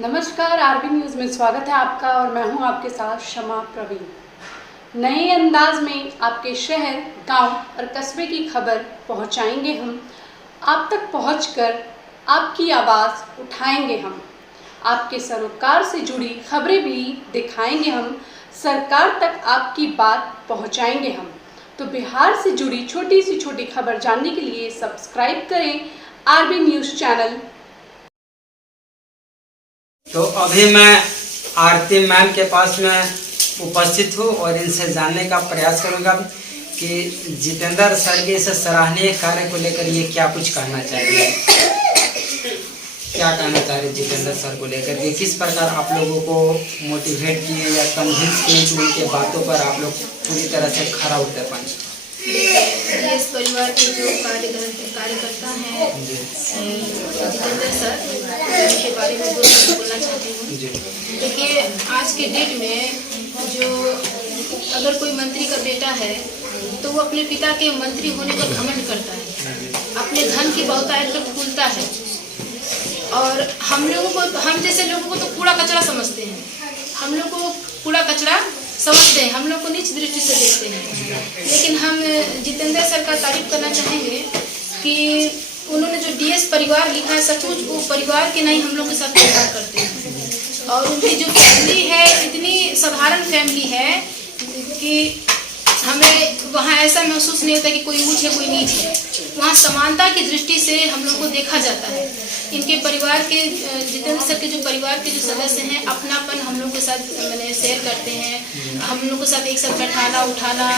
नमस्कार, RB news में स्वागत है आपका और मैं हूं आपके साथ शमा प्रवीण। नए अंदाज में आपके शहर, गांव और कस्बे की खबर पहुंचाएंगे हम। आप तक पहुंचकर आपकी आवाज़ उठाएंगे हम। आपके सरोकार से जुड़ी खबरें भी दिखाएंगे हम। सरकार तक आपकी बात पहुंचाएंगे हम। तो बिहार से जुड़ी छोटी से छोटी खबर जानने के लिए सब्सक्राइब करें आरबी न्यूज़ चैनल। तो अभी मैं आरती मैम के पास में उपस्थित हूँ और इनसे जानने का प्रयास करूँगा कि जितेंद्र सर के इस सराहनीय कार्य को लेकर ये क्या कुछ कहना चाहिए, क्या कहना चाह रहे जितेंद्र सर को लेकर के, किस प्रकार आप लोगों को मोटिवेट किए या कन्विंस किए कि उनके बातों पर आप लोग पूरी तरह से खरा उतर पाए। इस परिवार के जो कार्यकर्ता हैं जितेंद्र सर, उनके बारे में दो शब्द बोलना चाहती हूँ। देखिए, आज के डेट में जो अगर कोई मंत्री का बेटा है तो वो अपने पिता के मंत्री होने का घमंड करता है, अपने धन की बहुतायत पर फूलता है और हम जैसे लोगों को तो कूड़ा कचरा समझते हैं, हम लोग को कूड़ा कचरा समझते हैं, हम लोग को नीच दृष्टि से देखते हैं। लेकिन हम जितेंद्र सर का तारीफ करना चाहेंगे कि उन्होंने जो डीएस परिवार लिखा है, सचमुच वो परिवार के नहीं हम लोग के साथ प्यार करते हैं और उनकी जो फैमिली है इतनी साधारण फैमिली है कि हमें वहाँ ऐसा महसूस नहीं होता कि कोई ऊंच है कोई नीच है। वहाँ समानता की दृष्टि से हम लोग को देखा जाता है। इनके परिवार के, जितेंद्र सर के जो परिवार के जो सदस्य हैं, अपनापन हम लोग के साथ मैंने शेयर करते हैं। हम लोग के साथ एक साथ बैठाना उठाना,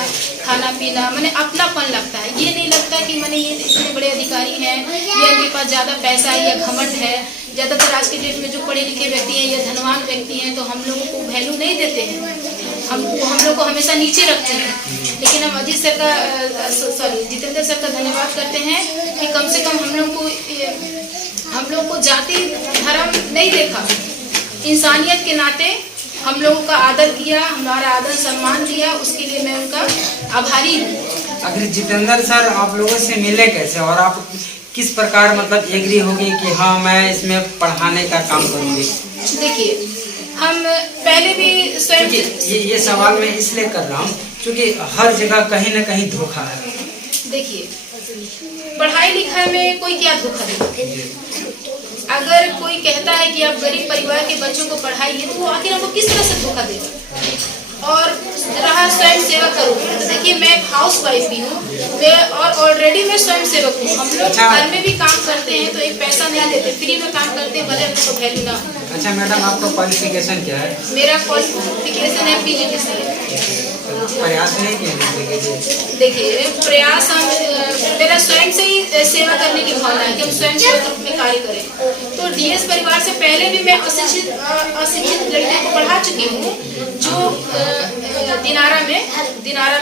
खाना पीना, मैंने अपनापन लगता है। ये नहीं लगता कि मैंने ये इतने बड़े अधिकारी हैं या इनके पास ज़्यादा पैसा है या घमंड है। ज़्यादातर आज के डेट में जो पढ़े लिखे व्यक्ति हैं या धनवान व्यक्ति हैं तो हम लोगों को वैल्यू नहीं देते हैं, हम लोग को हमेशा नीचे रखते हैं। लेकिन हम जितेंद्र सर का धन्यवाद करते हैं कि कम से कम हम लोग को जाति धर्म नहीं देखा, इंसानियत के नाते हम लोगों का आदर किया, हमारा आदर सम्मान दिया, उसके लिए मैं उनका आभारी हूँ। अगर जितेंद्र सर आप लोगों से मिले कैसे और आप किस प्रकार मतलब एग्री होगी कि हाँ मैं इसमें पढ़ाने का काम करूँगी? देखिए, हम पहले भी स्वयं ये सवाल मैं इसलिए कर रहा हूँ क्योंकि हर जगह कहीं न कहीं धोखा है। देखिए, पढ़ाई लिखाई में कोई क्या धोखा देगा? अगर कोई कहता है कि आप गरीब परिवार के बच्चों को पढ़ाइए तो वो आखिर आपको किस तरह से धोखा देगा? और रहा स्वयं सेवा करूँ, देखिए मैं हाउस वाइफ भी हूँ और ऑलरेडी मैं स्वयं सेवक हूँ। हम लोग घर में भी काम करते हैं तो एक पैसा नहीं देते, फ्री में काम करते हैं, भले हमको वैल्यू ना हो। अच्छा मैडम, आपका क्वालिफिकेशन क्या है? मेरा क्वालिफिकेशन है PGDCA। प्रयास नहीं किए? देखिए, प्रयास मेरा स्वयं से ही सेवा करने की भावना है कि हम स्वयं सेवा रूप में कार्य करें। तो डीएस परिवार से पहले भी मैं अशिक्षित लड़कियों को पढ़ा चुकी हूँ। जो दिनारा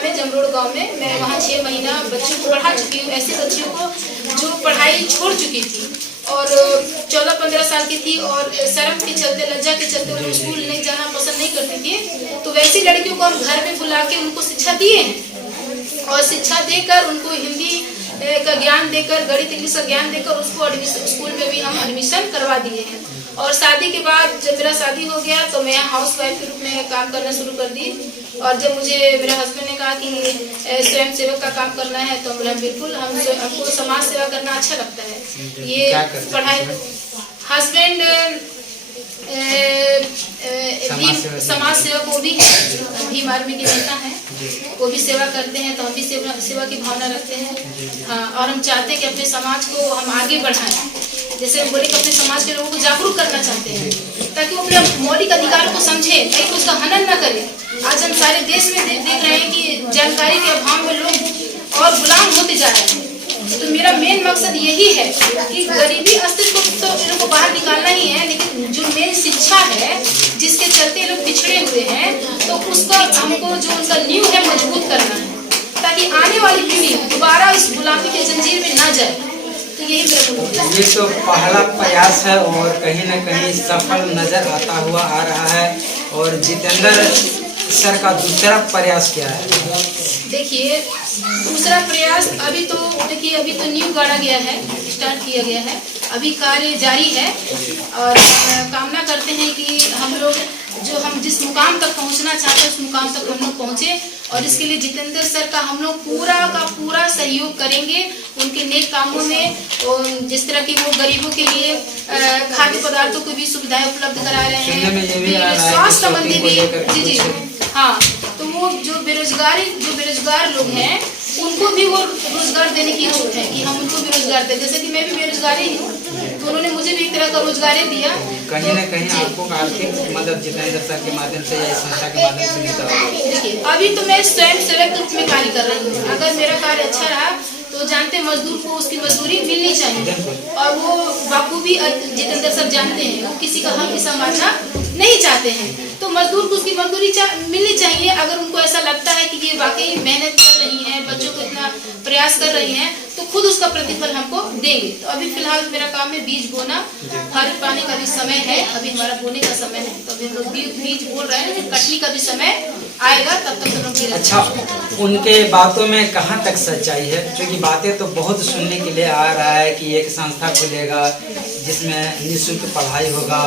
में जमरोड़ गांव में मैं वहाँ 6 महीना बच्चों को पढ़ा चुकी हूँ। ऐसे बच्चियों को जो पढ़ाई छोड़ चुकी थी और 14-15 साल की थी और शर्म के चलते, लज्जा के चलते वो स्कूल नहीं जाना पसंद नहीं करती थी, तो वैसी लड़कियों को हम घर में बुला के उनको शिक्षा दिए हैं और शिक्षा देकर उनको हिंदी का ज्ञान देकर, गणित इंग्लिश का ज्ञान देकर उसको स्कूल में भी हम एडमिशन करवा दिए हैं। और शादी के बाद जब मेरा शादी हो गया तो मैं हाउस वाइफ के रूप में काम करना शुरू कर दी और जब मुझे मेरे हस्बैंड ने कहा कि स्वयं सेवक का काम करना है तो बोला बिल्कुल, हमको समाज सेवा करना अच्छा लगता है। ये पढ़ाई, हस्बैंड समाज सेवक वो भी है, भीम आर्मी के नेता हैं, वो भी सेवा करते हैं तो हम भी सेवा की भावना रखते हैं। हाँ, और हम चाहते हैं कि अपने समाज को हम आगे बढ़ाएं। जैसे हम बोले कि अपने समाज के लोगों को जागरूक करना चाहते हैं ताकि वो अपने मौलिक अधिकारों को समझे, नहीं उसका हनन न करे। आज हम सारे देश में देख रहे हैं कि जानकारी के अभाव में लोग और गुलाम होते जा रहे हैं। तो मेरा मेन मकसद यही है कि गरीबी अस्तित्व को तो इनको बाहर निकालना ही है, लेकिन जो मेन शिक्षा है जिसके चलते लोग पिछड़े हुए हैं तो उसका हमको जो उनका नींव है मजबूत करना है ताकि आने वाली पीढ़ी दोबारा इस गुलामी के जंजीर में ना जाए। तो यही ये तो पहला प्रयास है और कहीं न कहीं सफल नजर आता हुआ आ रहा है। और जितेंद्र सर का दूसरा प्रयास क्या है? देखिए, दूसरा प्रयास अभी तो न्यू गाड़ा गया है, स्टार्ट किया गया है, अभी कार्य जारी है और कामना करते तक पहुंचना चाहते हैं उस मुकाम तक हम लोग पहुंचे। और इसके लिए जितेंद्र सर का हम लोग पूरा का पूरा सहयोग करेंगे उनके नेक कामों में। जिस तरह की वो गरीबों के लिए खाद्य पदार्थों की भी सुविधाएं उपलब्ध करा रहे हैं, स्वास्थ्य संबंधी भी। जी जी हाँ, तो वो जो बेरोजगार लोग हैं उनको भी वो रोजगार देने की इच्छुक है कि हम उनको भी रोजगार दें। जैसे कि मैं भी बेरोजगारी हूँ, तो उन्होंने मुझे भी एक तरह का रोजगार दिया। कहीं न कहीं आपको आर्थिक मदद जितेंद्र सर के माध्यम से या संस्था के माध्यम से मिलता है। देखिए अभी तो मैं स्वयं सेवक रूप में कार्य कर रही हूँ। अगर मेरा कार्य अच्छा रहा तो जानते हैं मजदूर को उसकी मजदूरी मिलनी चाहिए, और वो बखूबी जितेंद्र सर जानते हैं वो किसी का हक हिस्सा मारना नहीं चाहते हैं। तो मजदूर को उसकी मजदूरी मिलनी चाहिए। अगर उनको ऐसा लगता है कि ये वाकई मेहनत कर रही हैं, बच्चों को इतना प्रयास कर रही हैं, तो खुद उसका प्रतिफल हमको देंगे। तो अभी फिलहाल मेरा काम है बीज बोना, खाद पानी का भी समय है, अभी हमारा बोने का समय है, तो अभी हम लोग बीज बोल रहे हैं, लेकिन कटनी का भी समय आएगा तब तक हम लोग। अच्छा, उनके बातों में कहाँ तक सच्चाई है? क्योंकि बातें तो बहुत सुनने के लिए आ रहा है कि एक संस्था खुलेगा जिसमें निःशुल्क पढ़ाई होगा,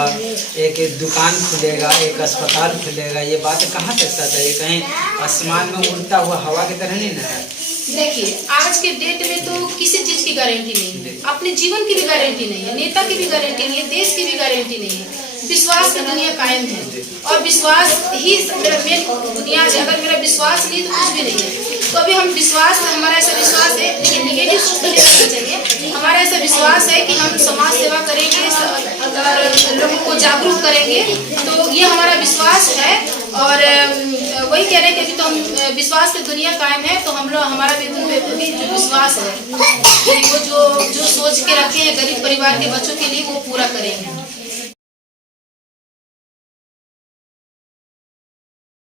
एक दुकान खुलेगा, एक अस्पताल खुलेगा। ये बात कहाँ तक सच है? कहीं आसमान में उड़ता हुआ हवा की तरह नहीं ना है? देखिए आज के डेट में तो किसी चीज की गारंटी नहीं है, अपने जीवन की भी गारंटी नहीं है, नेता की भी गारंटी नहीं है, देश की भी गारंटी नहीं है। विश्वास में दुनिया कायम है, और विश्वास ही मेरा मेन बुनियाद है। अगर मेरा विश्वास नहीं तो कुछ भी नहीं है। तो अभी हम विश्वास, हमारा ऐसा विश्वास है, लेकिन निगेटिव सोच नहीं रखनी चाहिए। हमारा ऐसा विश्वास है कि हम समाज सेवा करेंगे, लोगों को जागरूक करेंगे, तो ये हमारा विश्वास है। और वही कह रहे हैं कि अभी तो हम विश्वास में दुनिया कायम है, तो हम लोग हमारा भी जो विश्वास है वो जो सोच के रखे हैं गरीब परिवार के बच्चों के लिए वो पूरा करेंगे।